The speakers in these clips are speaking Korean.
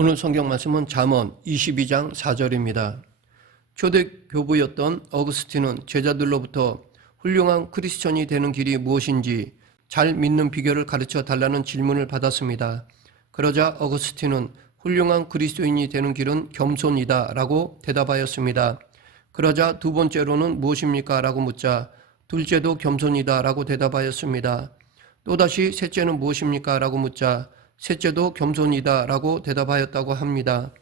오늘 성경 말씀은 잠언 22장 4절입니다. 초대 교부였던 어거스틴은 제자들로부터 훌륭한 크리스천이 되는 길이 무엇인지 잘 믿는 비결을 가르쳐 달라는 질문을 받았습니다. 그러자 어거스틴은 훌륭한 그리스도인이 되는 길은 겸손이다 라고 대답하였습니다. 그러자 두 번째로는 무엇입니까? 라고 묻자 둘째도 겸손이다 라고 대답하였습니다. 또다시 셋째는 무엇입니까? 라고 묻자 셋째도 겸손이다 라고 대답하였다고 합니다.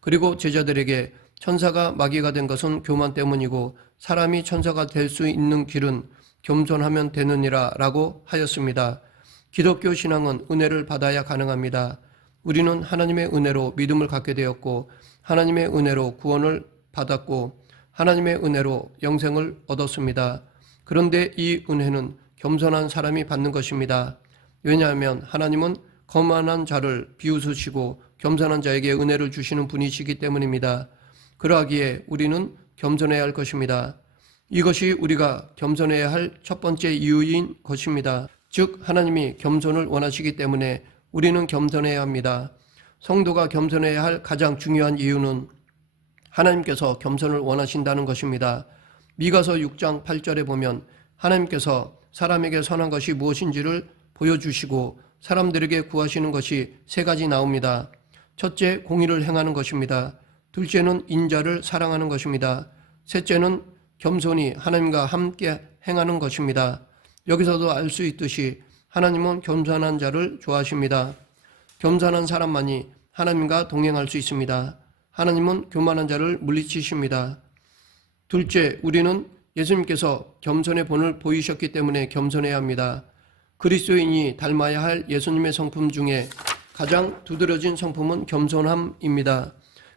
그리고 제자들에게 천사가 마귀가 된 것은 교만 때문이고 사람이 천사가 될 수 있는 길은 겸손하면 되느니라 라고 하였습니다. 기독교 신앙은 은혜를 받아야 가능합니다. 우리는 하나님의 은혜로 믿음을 갖게 되었고 하나님의 은혜로 구원을 받았고 하나님의 은혜로 영생을 얻었습니다. 그런데 이 은혜는 겸손한 사람이 받는 것입니다. 왜냐하면 하나님은 거만한 자를 비웃으시고 겸손한 자에게 은혜를 주시는 분이시기 때문입니다. 그러하기에 우리는 겸손해야 할 것입니다. 이것이 우리가 겸손해야 할 첫 번째 이유인 것입니다. 즉 하나님이 겸손을 원하시기 때문에 우리는 겸손해야 합니다. 성도가 겸손해야 할 가장 중요한 이유는 하나님께서 겸손을 원하신다는 것입니다. 미가서 6장 8절에 보면 하나님께서 사람에게 선한 것이 무엇인지를 보여주시고 사람들에게 구하시는 것이 세 가지 나옵니다. 첫째, 공의를 행하는 것입니다. 둘째는 인자를 사랑하는 것입니다. 셋째는 겸손히 하나님과 함께 행하는 것입니다. 여기서도 알 수 있듯이 하나님은 겸손한 자를 좋아하십니다. 겸손한 사람만이 하나님과 동행할 수 있습니다. 하나님은 교만한 자를 물리치십니다. 둘째, 우리는 예수님께서 겸손의 본을 보이셨기 때문에 겸손해야 합니다. 그리스도인이 닮아야 할 예수님의 성품 중에 가장 두드러진 성품은 겸손함입니다.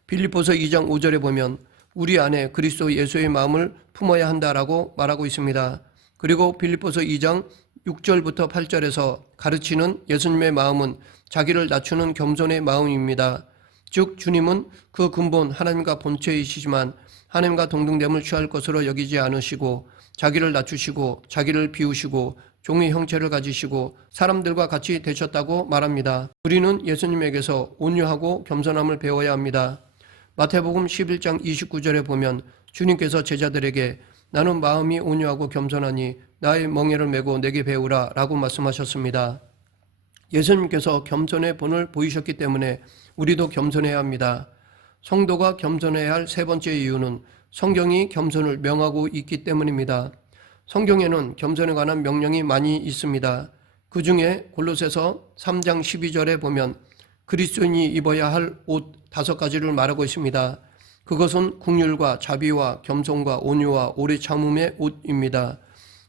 빌립보서 2장 5절에 보면 우리 안에 그리스도 예수의 마음을 품어야 한다라고 말하고 있습니다. 그리고 빌립보서 2장 6절부터 8절에서 가르치는 예수님의 마음은 자기를 낮추는 겸손의 마음입니다. 즉 주님은 그 근본 하나님과 본체이시지만 하나님과 동등됨을 취할 것으로 여기지 않으시고 자기를 낮추시고 자기를 비우시고 종의 형체를 가지시고 사람들과 같이 되셨다고 말합니다. 우리는 예수님에게서 온유하고 겸손함을 배워야 합니다. 마태복음 11장 29절에 보면 주님께서 제자들에게 나는 마음이 온유하고 겸손하니 나의 멍에를 메고 내게 배우라 라고 말씀하셨습니다. 예수님께서 겸손의 본을 보이셨기 때문에 우리도 겸손해야 합니다. 성도가 겸손해야 할 세 번째 이유는 성경이 겸손을 명하고 있기 때문입니다. 성경에는 겸손에 관한 명령이 많이 있습니다. 그 중에 골로새서 3장 12절에 보면 그리스도인이 입어야 할 옷 5가지를 말하고 있습니다. 그것은 긍휼과 자비와 겸손과 온유와 오래 참음의 옷입니다.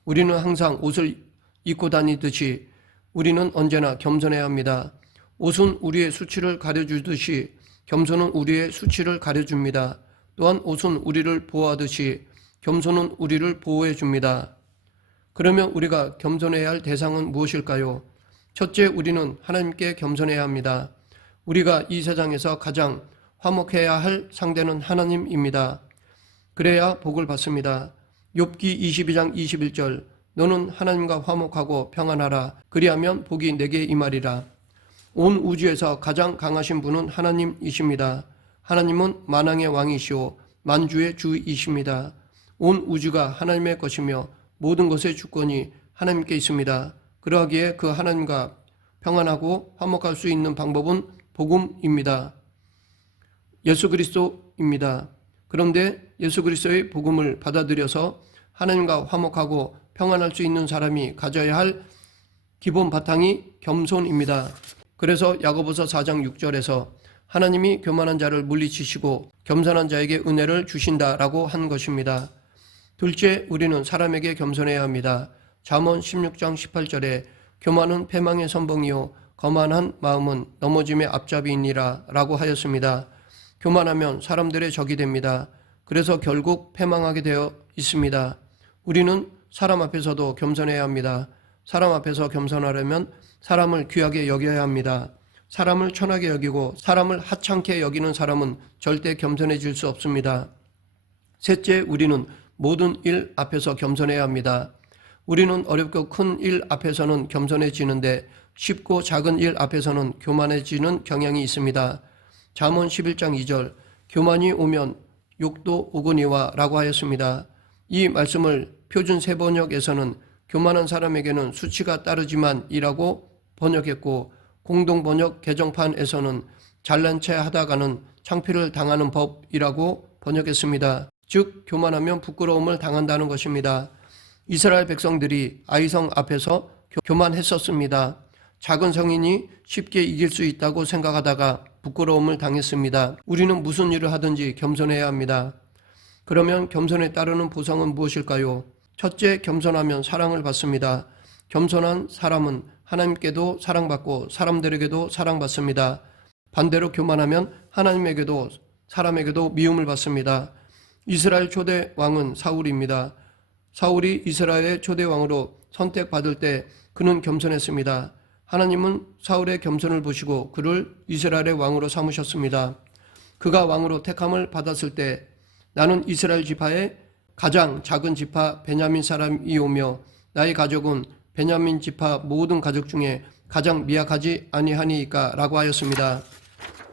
우리는 항상 옷을 입고 다니듯이 우리는 언제나 겸손해야 합니다. 옷은 우리의 수치를 가려주듯이 겸손은 우리의 수치를 가려줍니다. 또한 옷은 우리를 보호하듯이 겸손은 우리를 보호해 줍니다. 그러면 우리가 겸손해야 할 대상은 무엇일까요? 첫째, 우리는 하나님께 겸손해야 합니다. 우리가 이 세상에서 가장 화목해야 할 상대는 하나님입니다. 그래야 복을 받습니다. 욥기 22장 21절 너는 하나님과 화목하고 평안하라. 그리하면 복이 내게 임하리라. 온 우주에서 가장 강하신 분은 하나님이십니다. 하나님은 만왕의 왕이시오 만주의 주이십니다. 온 우주가 하나님의 것이며 모든 것의 주권이 하나님께 있습니다. 그러하기에 그 하나님과 평안하고 화목할 수 있는 방법은 복음입니다. 예수 그리스도입니다. 그런데 예수 그리스도의 복음을 받아들여서 하나님과 화목하고 평안할 수 있는 사람이 가져야 할 기본 바탕이 겸손입니다. 그래서 야고보서 4장 6절에서 하나님이 교만한 자를 물리치시고 겸손한 자에게 은혜를 주신다라고 한 것입니다. 둘째, 우리는 사람에게 겸손해야 합니다. 잠언 16장 18절에 교만은 패망의 선봉이요 거만한 마음은 넘어짐의 앞잡이이니라 라고 하였습니다. 교만하면 사람들의 적이 됩니다. 그래서 결국 패망하게 되어 있습니다. 우리는 사람 앞에서도 겸손해야 합니다. 사람 앞에서 겸손하려면 사람을 귀하게 여겨야 합니다. 사람을 천하게 여기고 사람을 하찮게 여기는 사람은 절대 겸손해질 수 없습니다. 셋째, 우리는 모든 일 앞에서 겸손해야 합니다. 우리는 어렵고 큰 일 앞에서는 겸손해지는데 쉽고 작은 일 앞에서는 교만해지는 경향이 있습니다. 잠언 11장 2절 교만이 오면 욕도 오거니와 라고 하였습니다. 이 말씀을 표준 세번역에서는 교만한 사람에게는 수치가 따르지만 이라고 번역했고, 공동번역 개정판에서는 잘난 체 하다가는 창피를 당하는 법이라고 번역했습니다. 즉 교만하면 부끄러움을 당한다는 것입니다. 이스라엘 백성들이 아이성 앞에서 교만했었습니다. 작은 성인이 쉽게 이길 수 있다고 생각하다가 부끄러움을 당했습니다. 우리는 무슨 일을 하든지 겸손해야 합니다. 그러면 겸손에 따르는 보상은 무엇일까요? 첫째, 겸손하면 사랑을 받습니다. 겸손한 사람은 하나님께도 사랑받고 사람들에게도 사랑받습니다. 반대로 교만하면 하나님에게도 사람에게도 미움을 받습니다. 이스라엘 초대 왕은 사울입니다. 사울이 이스라엘의 초대 왕으로 선택받을 때 그는 겸손했습니다. 하나님은 사울의 겸손을 보시고 그를 이스라엘의 왕으로 삼으셨습니다. 그가 왕으로 택함을 받았을 때 나는 이스라엘 지파의 가장 작은 지파 베냐민 사람이오며 나의 가족은 베냐민 지파 모든 가족 중에 가장 미약하지 아니하니이까 라고 하였습니다.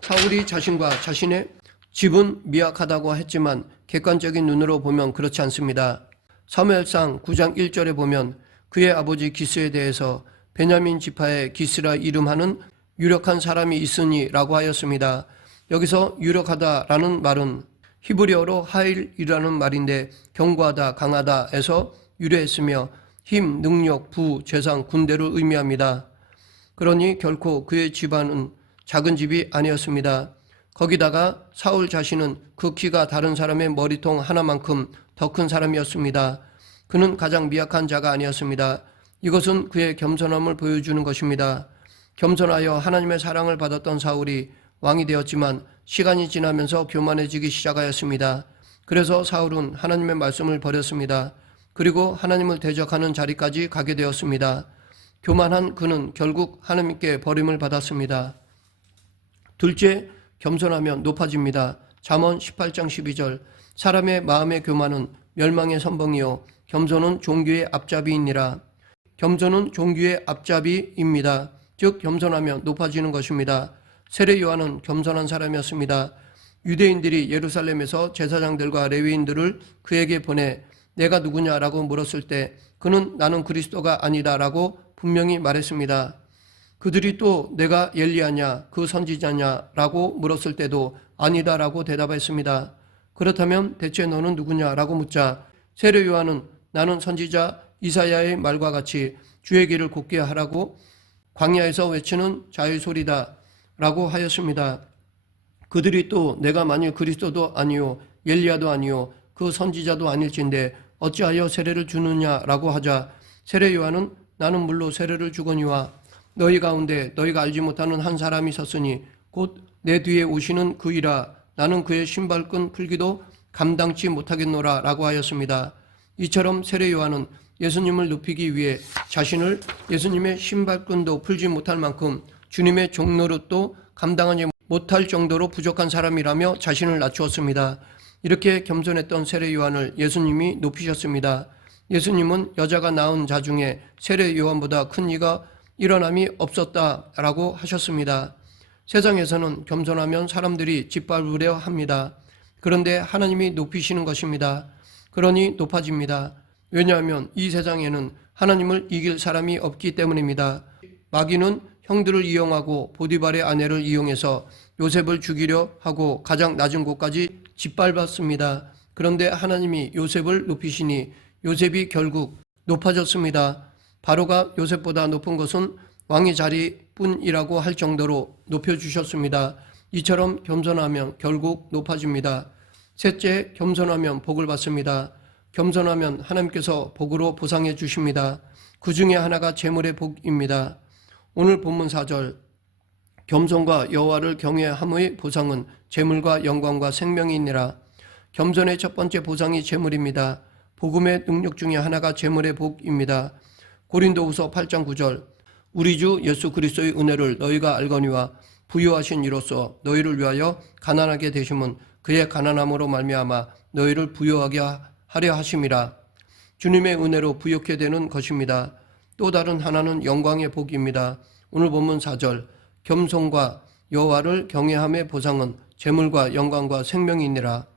사울이 자신과 자신의 집은 미약하다고 했지만 객관적인 눈으로 보면 그렇지 않습니다. 사무엘상 9장 1절에 보면 그의 아버지 기스에 대해서 베냐민 지파의 기스라 이름하는 유력한 사람이 있으니 라고 하였습니다. 여기서 유력하다라는 말은 히브리어로 하일이라는 말인데 견고하다, 강하다에서 유래했으며 힘, 능력, 부, 재상, 군대를 의미합니다. 그러니 결코 그의 집안은 작은 집이 아니었습니다. 거기다가 사울 자신은 그 키가 다른 사람의 머리통 하나만큼 더 큰 사람이었습니다. 그는 가장 미약한 자가 아니었습니다. 이것은 그의 겸손함을 보여주는 것입니다. 겸손하여 하나님의 사랑을 받았던 사울이 왕이 되었지만 시간이 지나면서 교만해지기 시작하였습니다. 그래서 사울은 하나님의 말씀을 버렸습니다. 그리고 하나님을 대적하는 자리까지 가게 되었습니다. 교만한 그는 결국 하나님께 버림을 받았습니다. 둘째, 겸손하면 높아집니다. 잠언 18장 12절 사람의 마음의 교만은 멸망의 선봉이요 겸손은 종교의 앞잡이이니라. 겸손은 종교의 앞잡이입니다. 즉 겸손하면 높아지는 것입니다. 세례 요한은 겸손한 사람이었습니다. 유대인들이 예루살렘에서 제사장들과 레위인들을 그에게 보내 내가 누구냐라고 물었을 때 그는 나는 그리스도가 아니다라고 분명히 말했습니다. 그들이 또 내가 엘리야냐 그 선지자냐라고 물었을 때도 아니다라고 대답했습니다. 그렇다면 대체 너는 누구냐라고 묻자 세례 요한은 나는 선지자 이사야의 말과 같이 주의 길을 곧게 하라고 광야에서 외치는 자의 소리다 라고 하였습니다. 그들이 또 내가 만일 그리스도도 아니요 엘리야도 아니요 그 선지자도 아닐진데 어찌하여 세례를 주느냐라고 하자 세례 요한은 나는 물로 세례를 주거니와 너희 가운데 너희가 알지 못하는 한 사람이 섰으니 곧 내 뒤에 오시는 그이라 나는 그의 신발끈 풀기도 감당치 못하겠노라 라고 하였습니다. 이처럼 세례 요한은 예수님을 높이기 위해 자신을 예수님의 신발끈도 풀지 못할 만큼 주님의 종노릇도 감당하지 못할 정도로 부족한 사람이라며 자신을 낮추었습니다. 이렇게 겸손했던 세례 요한을 예수님이 높이셨습니다. 예수님은 여자가 낳은 자 중에 세례 요한보다 큰 이가 일어남이 없었다라고 하셨습니다. 세상에서는 겸손하면 사람들이 짓밟으려 합니다. 그런데 하나님이 높이시는 것입니다. 그러니 높아집니다. 왜냐하면 이 세상에는 하나님을 이길 사람이 없기 때문입니다. 마귀는 형들을 이용하고 보디발의 아내를 이용해서 요셉을 죽이려 하고 가장 낮은 곳까지 짓밟았습니다. 그런데 하나님이 요셉을 높이시니 요셉이 결국 높아졌습니다. 바로가 요셉보다 높은 것은 왕의 자리뿐이라고 할 정도로 높여주셨습니다. 이처럼 겸손하면 결국 높아집니다. 셋째, 겸손하면 복을 받습니다. 겸손하면 하나님께서 복으로 보상해 주십니다. 그 중에 하나가 재물의 복입니다. 오늘 본문 4절 겸손과 여호와를 경외함의 보상은 재물과 영광과 생명이 있니라. 겸손의 첫 번째 보상이 재물입니다. 복음의 능력 중에 하나가 재물의 복입니다. 고린도후서 8장 9절 우리 주 예수 그리스도의 은혜를 너희가 알거니와 부유하신 이로써 너희를 위하여 가난하게 되심은 그의 가난함으로 말미암아 너희를 부유하게 하려 하심이라. 주님의 은혜로 부유케 되는 것입니다. 또 다른 하나는 영광의 복입니다. 오늘 본문 4절 겸손과 여호와를 경외함의 보상은 재물과 영광과 생명이니라.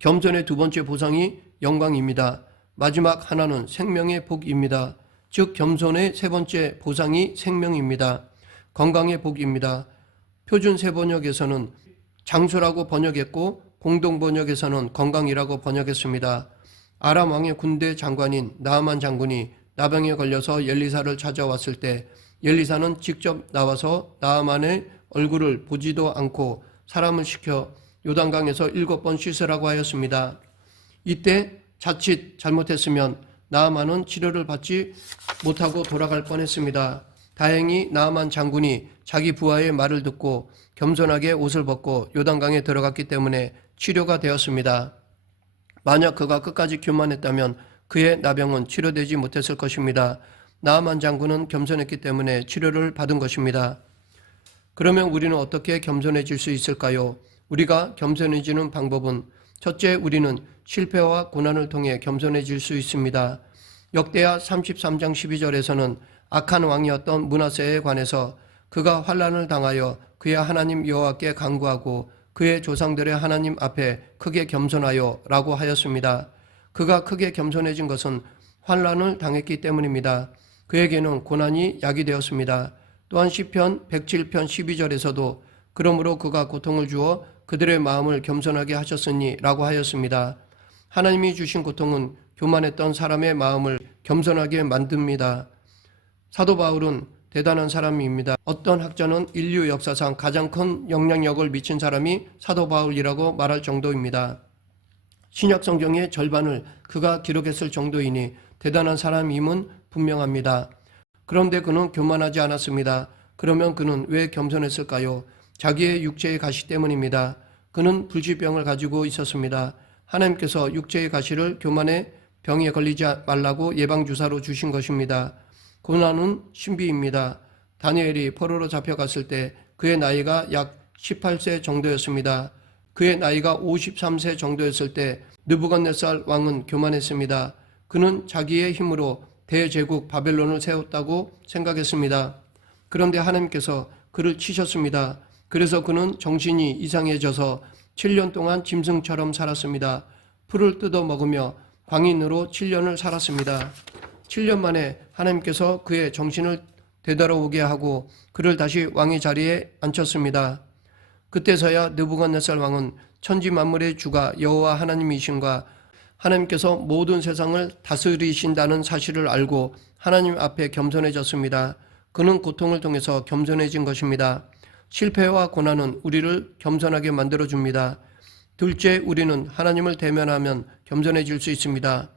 겸손의 두 번째 보상이 영광입니다. 마지막 하나는 생명의 복입니다. 즉 겸손의 세 번째 보상이 생명입니다. 건강의 복입니다. 표준 세번역에서는 장수라고 번역했고 공동 번역에서는 건강이라고 번역했습니다. 아람 왕의 군대 장관인 나아만 장군이 나병에 걸려서 엘리사를 찾아왔을 때 엘리사는 직접 나와서 나아만의 얼굴을 보지도 않고 사람을 시켜 요단강에서 7번 씻으라고 하였습니다. 이때 자칫 잘못했으면 나아만은 치료를 받지 못하고 돌아갈 뻔했습니다. 다행히 나아만 장군이 자기 부하의 말을 듣고 겸손하게 옷을 벗고 요단강에 들어갔기 때문에 치료가 되었습니다. 만약 그가 끝까지 교만했다면 그의 나병은 치료되지 못했을 것입니다. 나아만 장군은 겸손했기 때문에 치료를 받은 것입니다. 그러면 우리는 어떻게 겸손해질 수 있을까요? 우리가 겸손해지는 방법은 첫째, 우리는 실패와 고난을 통해 겸손해질 수 있습니다. 역대하 33장 12절에서는 악한 왕이었던 므낫세에 관해서 그가 환난을 당하여 그의 하나님 여호와께 간구하고 그의 조상들의 하나님 앞에 크게 겸손하여 라고 하였습니다. 그가 크게 겸손해진 것은 환난을 당했기 때문입니다. 그에게는 고난이 약이 되었습니다. 또한 시편 107편 12절에서도 그러므로 그가 고통을 주어 그들의 마음을 겸손하게 하셨으니 라고 하였습니다. 하나님이 주신 고통은 교만했던 사람의 마음을 겸손하게 만듭니다. 사도 바울은 대단한 사람입니다. 어떤 학자는 인류 역사상 가장 큰 영향력을 미친 사람이 사도 바울이라고 말할 정도입니다. 신약 성경의 절반을 그가 기록했을 정도이니 대단한 사람임은 분명합니다. 그런데 그는 교만하지 않았습니다. 그러면 그는 왜 겸손했을까요? 자기의 육체의 가시 때문입니다. 그는 불치병을 가지고 있었습니다. 하나님께서 육체의 가시를 교만의 병에 걸리지 말라고 예방주사로 주신 것입니다. 고난은 신비입니다. 다니엘이 포로로 잡혀갔을 때 그의 나이가 약 18세 정도였습니다. 그의 나이가 53세 정도였을 때 느부갓네살 왕은 교만했습니다. 그는 자기의 힘으로 대제국 바벨론을 세웠다고 생각했습니다. 그런데 하나님께서 그를 치셨습니다. 그래서 그는 정신이 이상해져서 7년 동안 짐승처럼 살았습니다. 풀을 뜯어 먹으며 광인으로 7년을 살았습니다. 7년 만에 하나님께서 그의 정신을 되돌아오게 하고 그를 다시 왕의 자리에 앉혔습니다. 그때서야 느부갓네살 왕은 천지 만물의 주가 여호와 하나님이신가 하나님께서 모든 세상을 다스리신다는 사실을 알고 하나님 앞에 겸손해졌습니다. 그는 고통을 통해서 겸손해진 것입니다. 실패와 고난은 우리를 겸손하게 만들어줍니다. 둘째, 우리는 하나님을 대면하면 겸손해질 수 있습니다.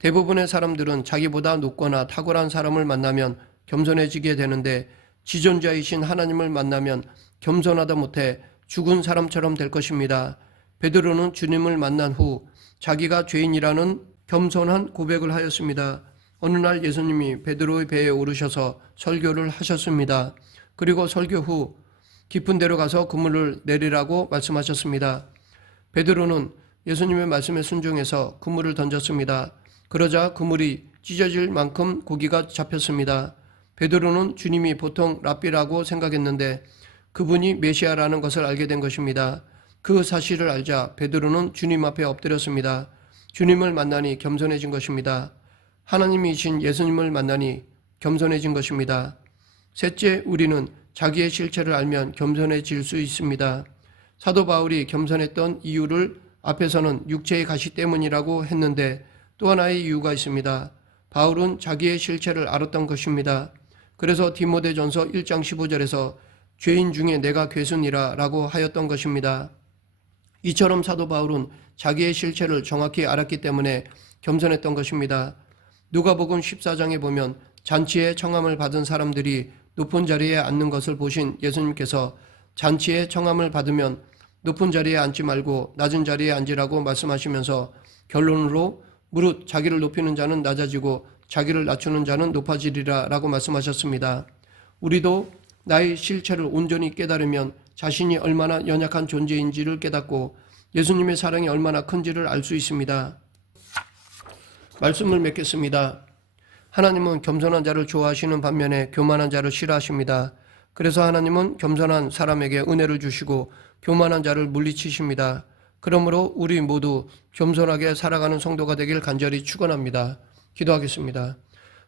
대부분의 사람들은 자기보다 높거나 탁월한 사람을 만나면 겸손해지게 되는데 지존자이신 하나님을 만나면 겸손하다 못해 죽은 사람처럼 될 것입니다. 베드로는 주님을 만난 후 자기가 죄인이라는 겸손한 고백을 하였습니다. 어느 날 예수님이 베드로의 배에 오르셔서 설교를 하셨습니다. 그리고 설교 후 깊은 데로 가서 그물을 내리라고 말씀하셨습니다. 베드로는 예수님의 말씀에 순종해서 그물을 던졌습니다. 그러자 그물이 찢어질 만큼 고기가 잡혔습니다. 베드로는 주님이 보통 랍비라고 생각했는데 그분이 메시아라는 것을 알게 된 것입니다. 그 사실을 알자 베드로는 주님 앞에 엎드렸습니다. 주님을 만나니 겸손해진 것입니다. 하나님이신 예수님을 만나니 겸손해진 것입니다. 셋째, 우리는 자기의 실체를 알면 겸손해질 수 있습니다. 사도 바울이 겸손했던 이유를 앞에서는 육체의 가시 때문이라고 했는데 또 하나의 이유가 있습니다. 바울은 자기의 실체를 알았던 것입니다. 그래서 디모데전서 1장 15절에서 죄인 중에 내가 괴순이라 라고 하였던 것입니다. 이처럼 사도 바울은 자기의 실체를 정확히 알았기 때문에 겸손했던 것입니다. 누가복음 14장에 보면 잔치에 청함을 받은 사람들이 높은 자리에 앉는 것을 보신 예수님께서 잔치에 청함을 받으면 높은 자리에 앉지 말고 낮은 자리에 앉으라고 말씀하시면서 결론으로 무릇 자기를 높이는 자는 낮아지고 자기를 낮추는 자는 높아지리라 라고 말씀하셨습니다. 우리도 나의 실체를 온전히 깨달으면 자신이 얼마나 연약한 존재인지를 깨닫고 예수님의 사랑이 얼마나 큰지를 알 수 있습니다. 말씀을 맺겠습니다. 하나님은 겸손한 자를 좋아하시는 반면에 교만한 자를 싫어하십니다. 그래서 하나님은 겸손한 사람에게 은혜를 주시고 교만한 자를 물리치십니다. 그러므로 우리 모두 겸손하게 살아가는 성도가 되길 간절히 축원합니다. 기도하겠습니다.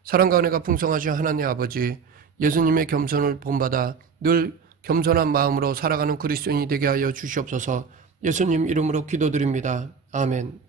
사랑과 은혜가 풍성하신 하나님 아버지, 예수님의 겸손을 본받아 늘 겸손한 마음으로 살아가는 그리스도인이 되게 하여 주시옵소서. 예수님 이름으로 기도드립니다. 아멘.